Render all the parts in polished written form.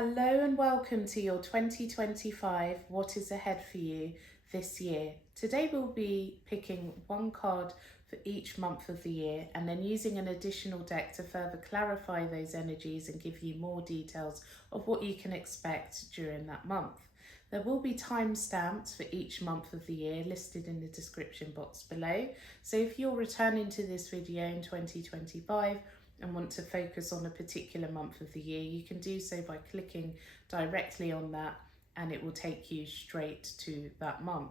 Hello and welcome to your 2025 What is Ahead for You this year. Today we'll be picking one card for each month of the year and then using an additional deck to further clarify those energies and give you more details of what you can expect during that month. There will be timestamps for each month of the year listed in the description box below. So if you're returning to this video in 2025 and want to focus on a particular month of the year, you can do so by clicking directly on that and it will take you straight to that month.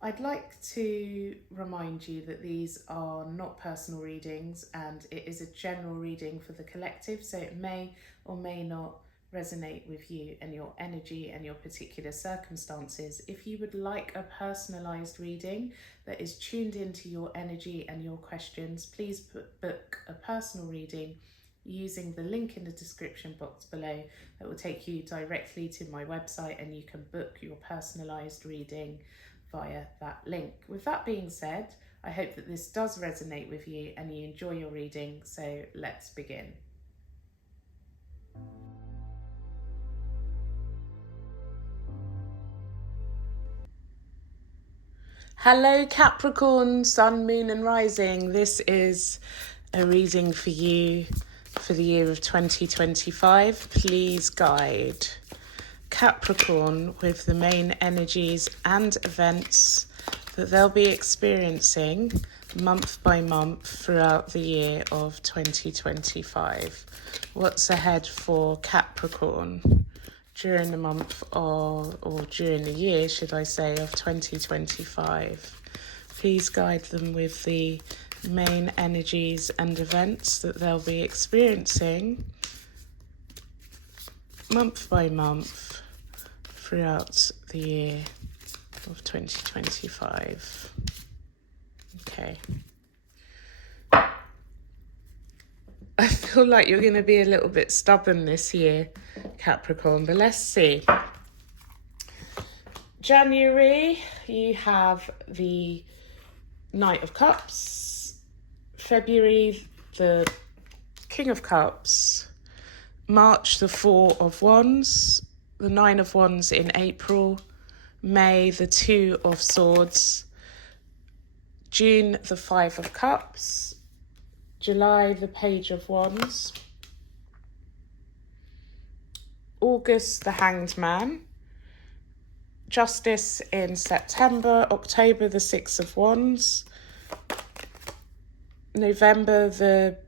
I'd like to remind you that these are not personal readings and it is a general reading for the collective, so it may or may not resonate with you and your energy and your particular circumstances. If you would like a personalized reading that is tuned into your energy and your questions, please book a personal reading using the link in the description box below. That will take you directly to my website and you can book your personalized reading via that link. With that being said, I hope that this does resonate with you and you enjoy your reading, so let's begin. Hello Capricorn, Sun, Moon and Rising. This is a reading for you for the year of 2025. Please guide Capricorn with the main energies and events that they'll be experiencing month by month throughout the year of 2025. What's ahead for Capricorn during the month or during the year, should I say, of 2025. Please guide them with the main energies and events that they'll be experiencing month by month throughout the year of 2025. Okay. I feel like you're going to be a little bit stubborn this year, Capricorn, but let's see. January, you have the Knight of Cups. February, the King of Cups. March, the Four of Wands. The Nine of Wands in April. May, the Two of Swords. June, the Five of Cups. July, the Page of Wands. August, the Hanged Man. Justice in September. October, the Six of Wands. November, the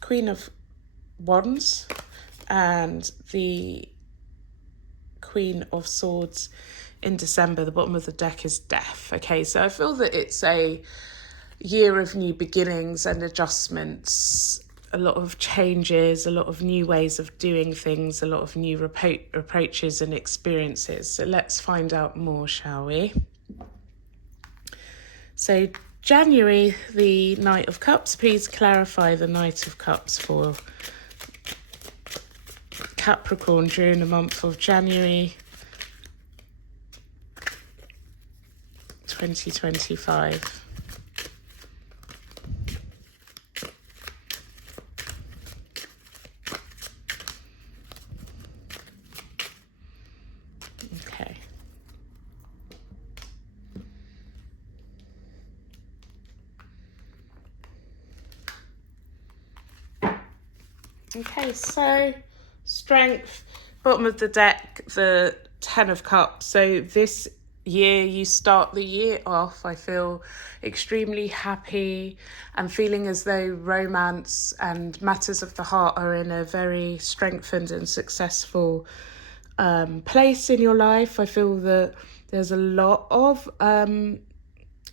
Queen of Wands. And the Queen of Swords in December. The bottom of the deck is Death. Okay, so I feel that it's a year of new beginnings and adjustments, a lot of changes, a lot of new ways of doing things, a lot of new approaches and experiences. So let's find out more, shall we? So January, the Knight of Cups. Please clarify the Knight of Cups for Capricorn during the month of January 2025. Okay, so Strength, bottom of the deck, the Ten of Cups. So this year, you start the year off, I feel extremely happy and feeling as though romance and matters of the heart are in a very strengthened and successful place in your life. I feel that there's a lot of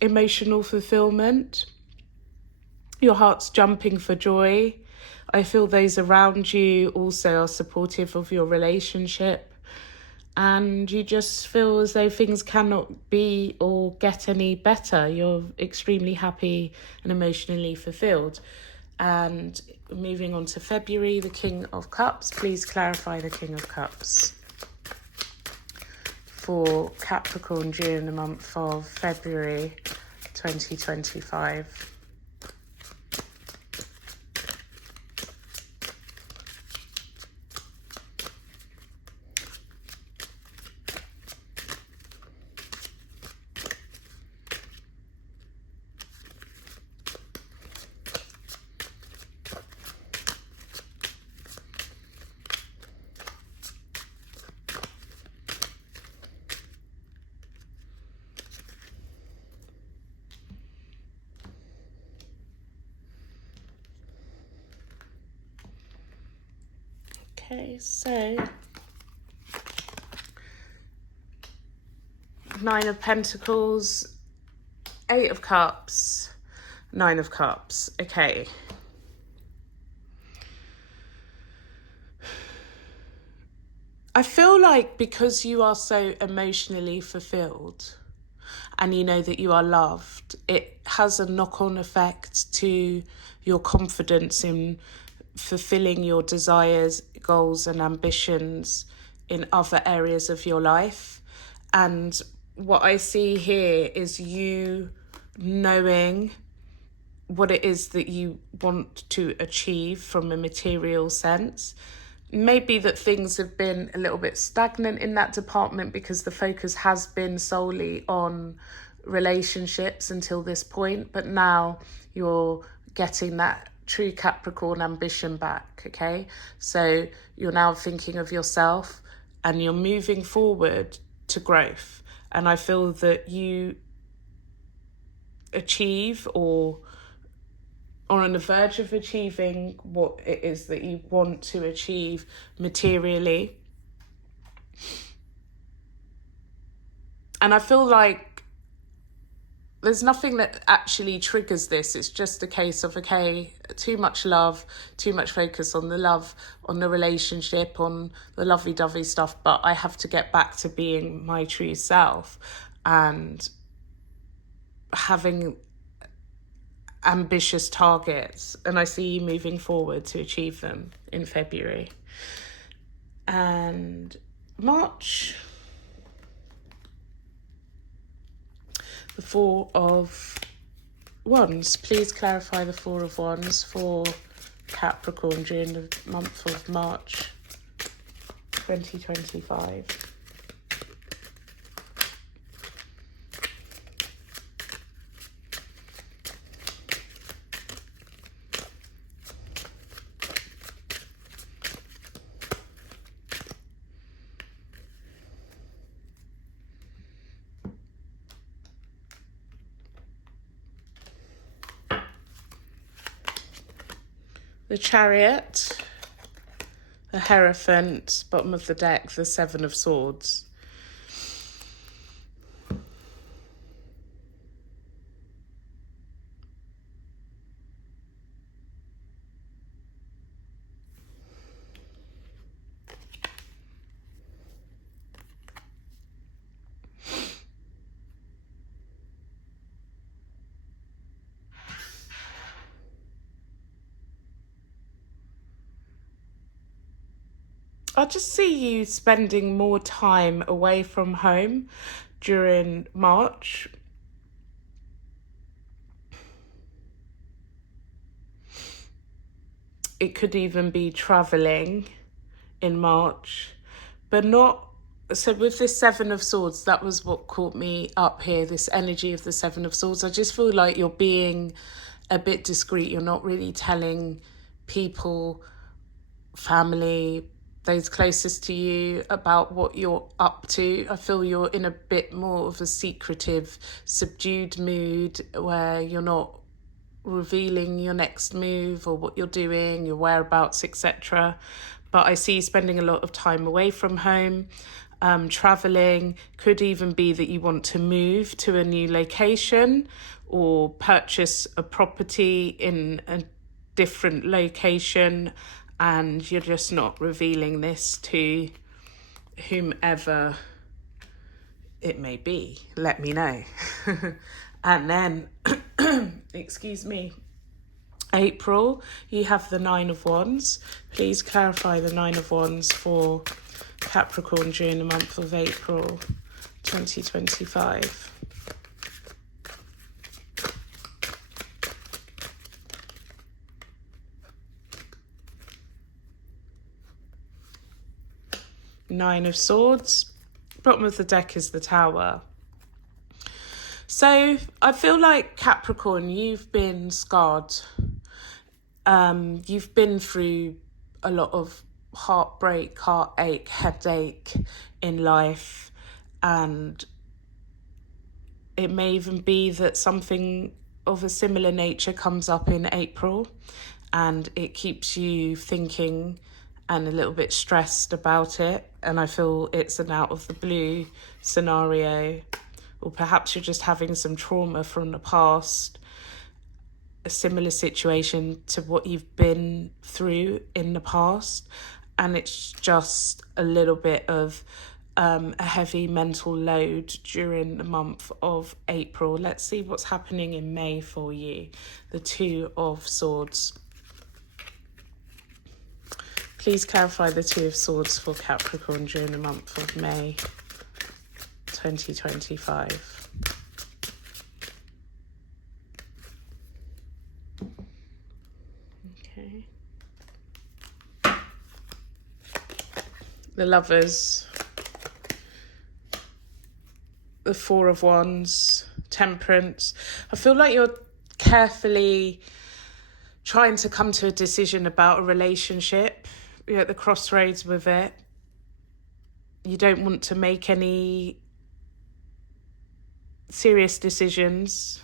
emotional fulfillment. Your heart's jumping for joy. I feel those around you also are supportive of your relationship. And you just feel as though things cannot be or get any better. You're extremely happy and emotionally fulfilled. And moving on to February, the King of Cups. Please clarify the King of Cups for Capricorn during the month of February 2025. Okay, so 9 of Pentacles, 8 of Cups, 9 of Cups. Okay. I feel like because you are so emotionally fulfilled and you know that you are loved, it has a knock-on effect to your confidence in fulfilling your desires, goals and ambitions in other areas of your life. And what I see here is you knowing what it is that you want to achieve from a material sense. Maybe that things have been a little bit stagnant in that department because the focus has been solely on relationships until this point, but now you're getting that true Capricorn ambition back, okay? So you're now thinking of yourself and you're moving forward to growth. And I feel that you achieve or on the verge of achieving what it is that you want to achieve materially. And I feel like there's nothing that actually triggers this. It's just a case of, okay, too much love, too much focus on the love, on the relationship, on the lovey-dovey stuff, but I have to get back to being my true self and having ambitious targets, and I see you moving forward to achieve them in February. And March, the 4 of Wands. Please clarify the 4 of Wands for Capricorn during the month of March 2025. The Chariot, the Hierophant, bottom of the deck, the 7 of Swords. I just see you spending more time away from home during March. It could even be travelling in March, but not... So with this 7 of Swords, that was what caught me up here, this energy of the 7 of Swords. I just feel like you're being a bit discreet. You're not really telling people, family, those closest to you about what you're up to. I feel you're in a bit more of a secretive, subdued mood where you're not revealing your next move or what you're doing, your whereabouts, etc. But I see you spending a lot of time away from home, traveling. Could even be that you want to move to a new location or purchase a property in a different location, and you're just not revealing this to whomever it may be. Let me know. And then, excuse me, April, you have the 9 of Wands. Please clarify the 9 of Wands for Capricorn during the month of April 2025. Nine of Swords. Bottom of the deck is the Tower. So I feel like Capricorn, you've been scarred. You've been through a lot of heartbreak, heartache, headache in life, and it may even be that something of a similar nature comes up in April and it keeps you thinking and a little bit stressed about it. And I feel it's an out of the blue scenario, or perhaps you're just having some trauma from the past, a similar situation to what you've been through in the past. And it's just a little bit of a heavy mental load during the month of April. Let's see what's happening in May for you. The Two of Swords. Please clarify the Two of Swords for Capricorn during the month of May 2025. Okay. The Lovers. The Four of Wands, Temperance. I feel like you're carefully trying to come to a decision about a relationship. You're at the crossroads with it. You don't want to make any serious decisions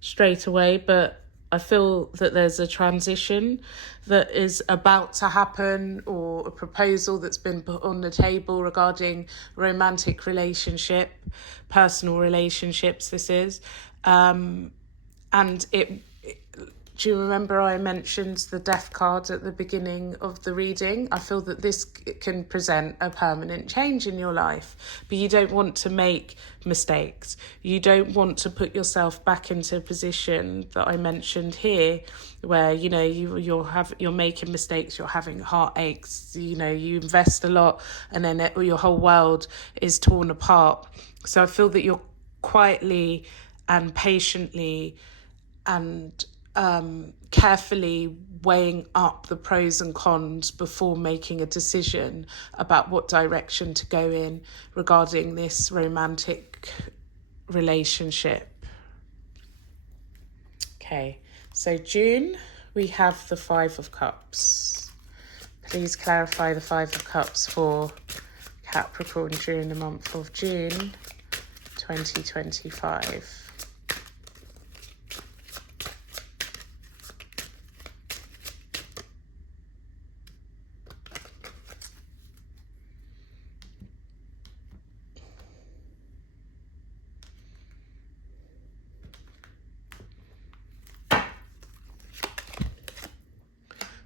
straight away, but I feel that there's a transition that is about to happen, or a proposal that's been put on the table regarding romantic relationship, personal relationships, this is. And do you remember I mentioned the Death card at the beginning of the reading? I feel that this can present a permanent change in your life, but you don't want to make mistakes. You don't want to put yourself back into a position that I mentioned here, where you're making mistakes, you're having heartaches, you invest a lot, and then your whole world is torn apart. So I feel that you're quietly and patiently and carefully weighing up the pros and cons before making a decision about what direction to go in regarding this romantic relationship. Okay, so June, we have the Five of Cups. Please clarify the Five of Cups for Capricorn during the month of June 2025.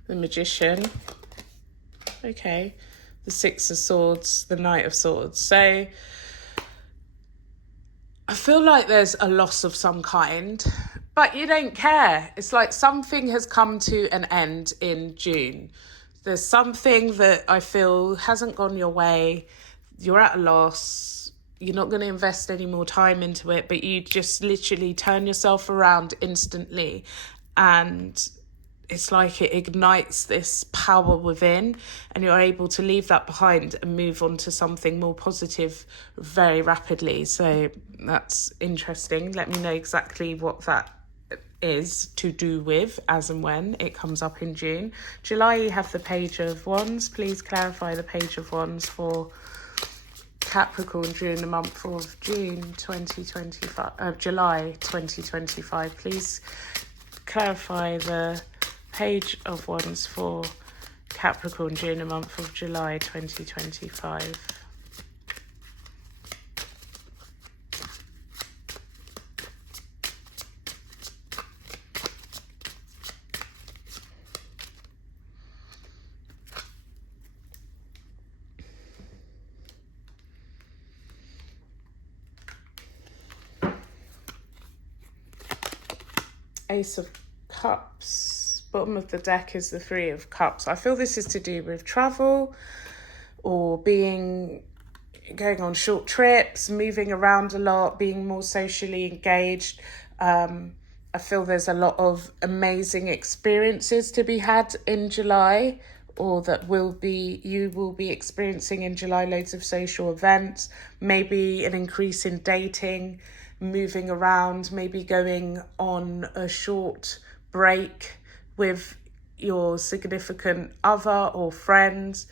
The Magician. Okay. The Six of Swords, the Knight of Swords. So I feel like there's a loss of some kind, but you don't care. It's like something has come to an end in June. There's something that I feel hasn't gone your way. You're at a loss. You're not going to invest any more time into it, but you just literally turn yourself around instantly, and it's like it ignites this power within, and you're able to leave that behind and move on to something more positive very rapidly. So that's interesting. Let me know exactly what that is to do with as and when it comes up in June. July, you have the Page of Wands. Please clarify the Page of Wands for Capricorn during the month of July 2025. Please clarify the Page of Wands for Capricorn during the month of July 2025. Ace of Cups. Bottom of the deck is the Three of Cups. I feel this is to do with travel, or going on short trips, moving around a lot, being more socially engaged. I feel there's a lot of amazing experiences to be had in July, or that you will be experiencing in July. Loads of social events, maybe an increase in dating, moving around, maybe going on a short break with your significant other or friends.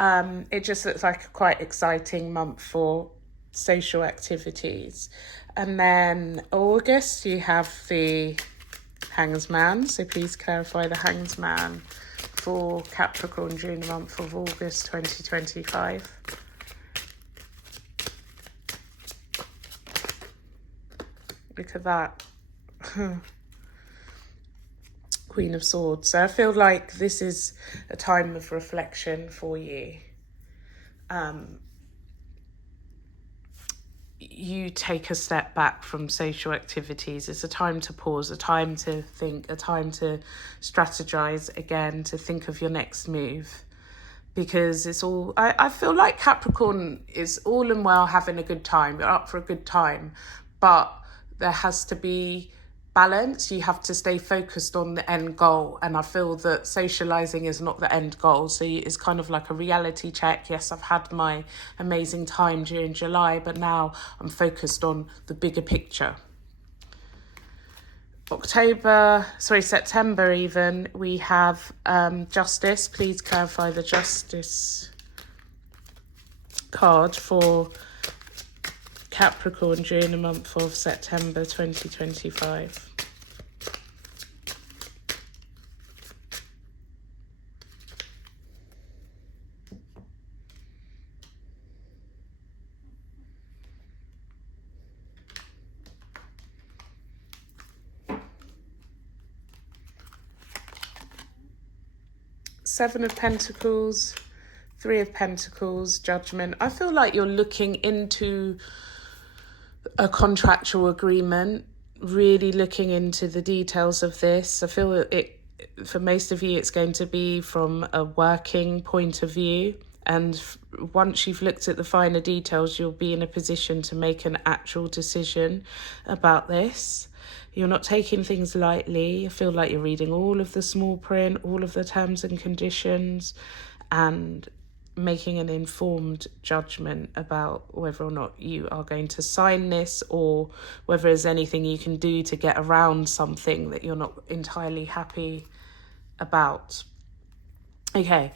It just looks like a quite exciting month for social activities. And then August, you have the Hanged Man. So please clarify the Hanged Man for Capricorn during the month of August 2025. Look at that. Queen of Swords. So I feel like this is a time of reflection for you. You take a step back from social activities. It's a time to pause, a time to think, a time to strategize again, to think of your next move. Because it's all, I feel like Capricorn is all and well having a good time. You're up for a good time, but there has to be balance. You have to stay focused on the end goal. And I feel that socializing is not the end goal. So it's kind of like a reality check. Yes, I've had my amazing time during July, but now I'm focused on the bigger picture. September even, we have Justice. Please clarify the Justice card for Capricorn during the month of September 2025. Seven of Pentacles, Three of Pentacles, Judgment. I feel like you're looking into a contractual agreement, really looking into the details of this. I feel it, for most of you, it's going to be from a working point of view. And once you've looked at the finer details, you'll be in a position to make an actual decision about this. You're not taking things lightly. I feel like you're reading all of the small print, all of the terms and conditions, and making an informed judgment about whether or not you are going to sign this, or whether there's anything you can do to get around something that you're not entirely happy about. Okay,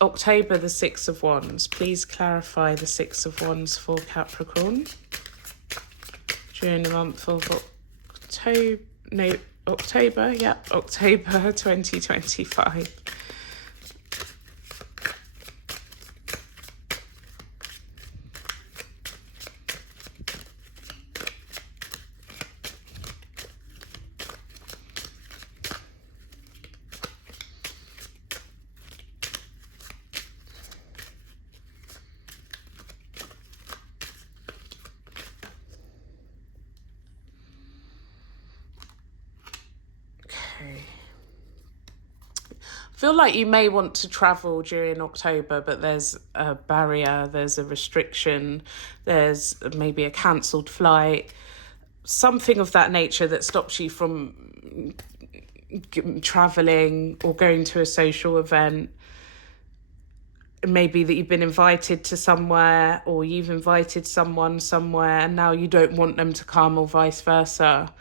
October, the Six of Wands. Please clarify the Six of Wands for Capricorn during the month of October 2025. I feel like you may want to travel during October, but there's a barrier, there's a restriction, there's maybe a cancelled flight, something of that nature that stops you from travelling or going to a social event. Maybe that you've been invited to somewhere, or you've invited someone somewhere and now you don't want them to come, or vice versa.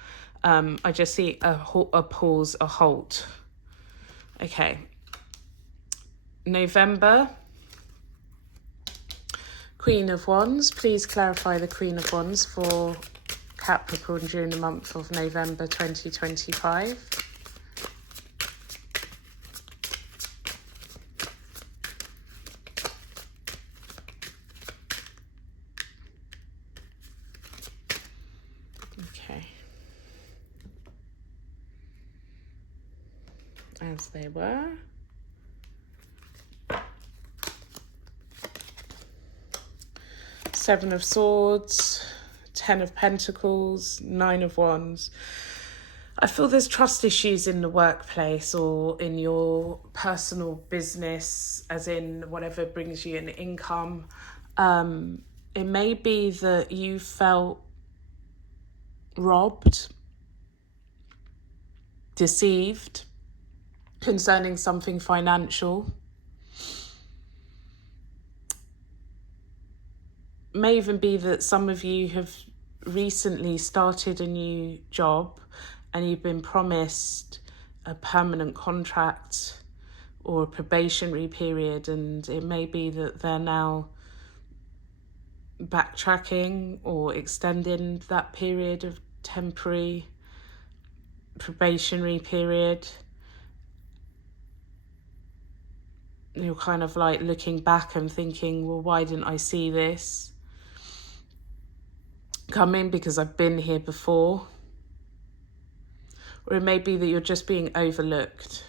I just see a pause, a halt. Okay. November, Queen of Wands. Please clarify the Queen of Wands for Capricorn during the month of November 2025. Okay. As they were. Seven of Swords, Ten of Pentacles, Nine of Wands. I feel there's trust issues in the workplace or in your personal business, as in whatever brings you an income. It may be that you felt robbed, deceived concerning something financial. May even be that some of you have recently started a new job and you've been promised a permanent contract or a probationary period, and it may be that they're now backtracking or extending that period of temporary probationary period. you're kind of like looking back and thinking, well, why didn't I see this coming, because I've been here before. Or it may be that you're just being overlooked.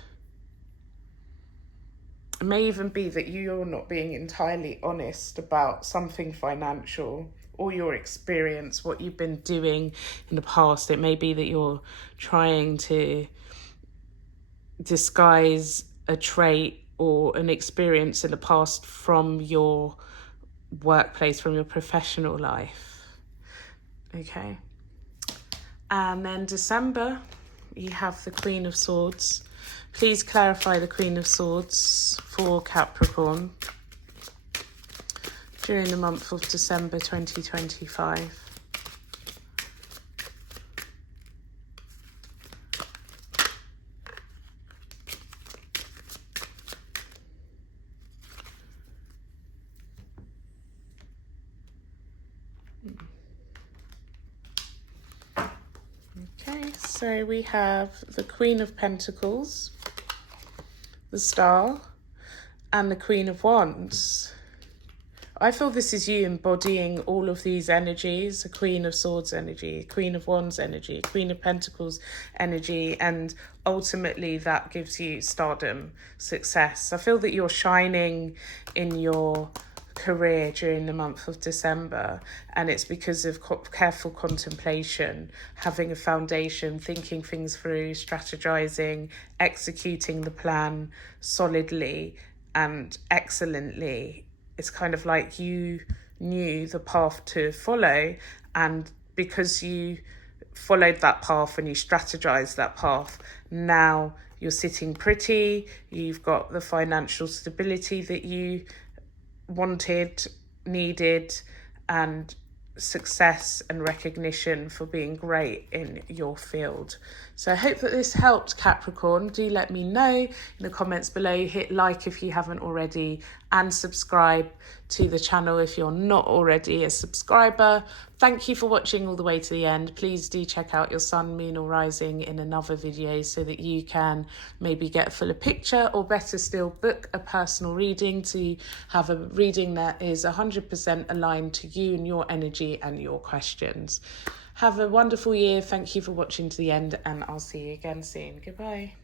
It may even be that you're not being entirely honest about something financial or your experience, what you've been doing in the past. It may be that you're trying to disguise a trait or an experience in the past from your workplace, from your professional life. Okay. And then December, you have the Queen of Swords. Please clarify the Queen of Swords for Capricorn during the month of December 2025. Okay, so we have the Queen of Pentacles, the Star, and the Queen of Wands. I feel this is you embodying all of these energies: a Queen of Swords energy, Queen of Wands energy, Queen of Pentacles energy, and ultimately that gives you stardom, success. I feel that you're shining in your career during the month of December, and it's because of careful contemplation, having a foundation, thinking things through, strategizing, executing the plan solidly and excellently. It's kind of like you knew the path to follow, and because you followed that path and you strategized that path, now you're sitting pretty, you've got the financial stability that you wanted, needed, and success and recognition for being great in your field. So I hope that this helped, Capricorn. Do let me know in the comments below. Hit like if you haven't already, and subscribe to the channel if you're not already a subscriber. Thank you for watching all the way to the end. Please do check out your sun, moon or rising in another video so that you can maybe get a fuller picture, or better still, book a personal reading to have a reading that is 100% aligned to you and your energy and your questions. Have a wonderful year. Thank you for watching to the end, and I'll see you again soon. Goodbye.